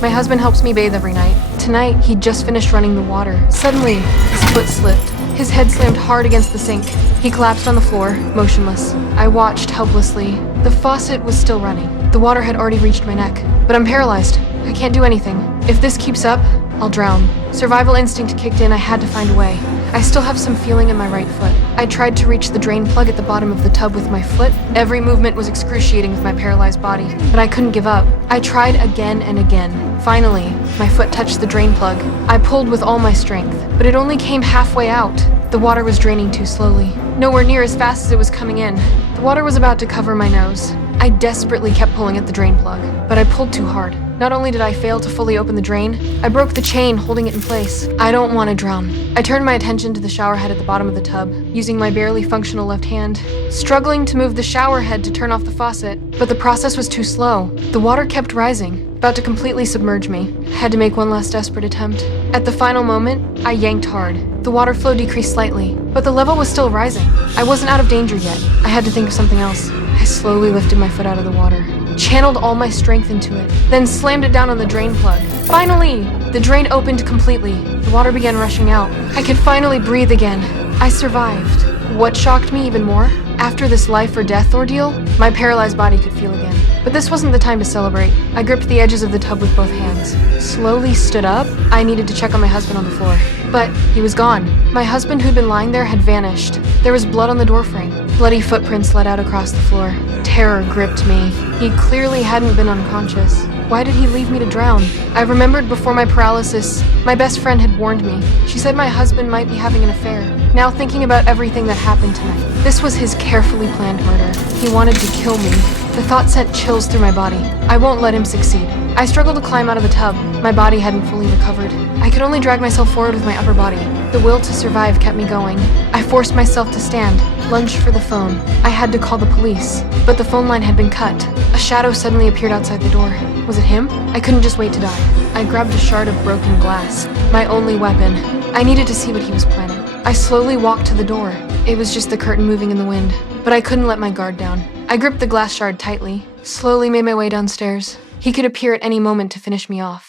My husband helps me bathe every night. Tonight, he'd just finished running the water. Suddenly, his foot slipped. His head slammed hard against the sink. He collapsed on the floor, motionless. I watched helplessly. The faucet was still running. The water had already reached my neck. But I'm paralyzed. I can't do anything. If this keeps up, I'll drown. Survival instinct kicked in. I had to find a way. I still have some feeling in my right foot. I tried to reach the drain plug at the bottom of the tub with my foot. Every movement was excruciating with my paralyzed body, but I couldn't give up. I tried again and again. Finally, my foot touched the drain plug. I pulled with all my strength, but it only came halfway out. The water was draining too slowly, nowhere near as fast as it was coming in. The water was about to cover my nose. I desperately kept pulling at the drain plug, but I pulled too hard. Not only did I fail to fully open the drain, I broke the chain holding it in place. I don't want to drown. I turned my attention to the shower head at the bottom of the tub, using my barely functional left hand, struggling to move the shower head to turn off the faucet, but the process was too slow. The water kept rising, about to completely submerge me. I had to make one last desperate attempt. At the final moment, I yanked hard. The water flow decreased slightly, but the level was still rising. I wasn't out of danger yet. I had to think of something else. I slowly lifted my foot out of the water, channeled all my strength into it, then slammed it down on the drain plug. Finally, the drain opened completely. The water began rushing out. I could finally breathe again. I survived. What shocked me even more? After this life or death ordeal, my paralyzed body could feel again. But this wasn't the time to celebrate. I gripped the edges of the tub with both hands. Slowly stood up. I needed to check on my husband on the floor. But he was gone. My husband, who'd been lying there, had vanished. There was blood on the doorframe. Bloody footprints led out across the floor. Terror gripped me. He clearly hadn't been unconscious. Why did he leave me to drown? I remembered before my paralysis, my best friend had warned me. She said my husband might be having an affair. Now thinking about everything that happened tonight, this was his carefully planned murder. He wanted to kill me. The thought sent chills through my body. I won't let him succeed. I struggled to climb out of the tub. My body hadn't fully recovered. I could only drag myself forward with my upper body. The will to survive kept me going. I forced myself to stand, lunged for the phone. I had to call the police, but the phone line had been cut. A shadow suddenly appeared outside the door. Was it him? I couldn't just wait to die. I grabbed a shard of broken glass, my only weapon. I needed to see what he was planning. I slowly walked to the door. It was just the curtain moving in the wind, but I couldn't let my guard down. I gripped the glass shard tightly, slowly made my way downstairs. He could appear at any moment to finish me off.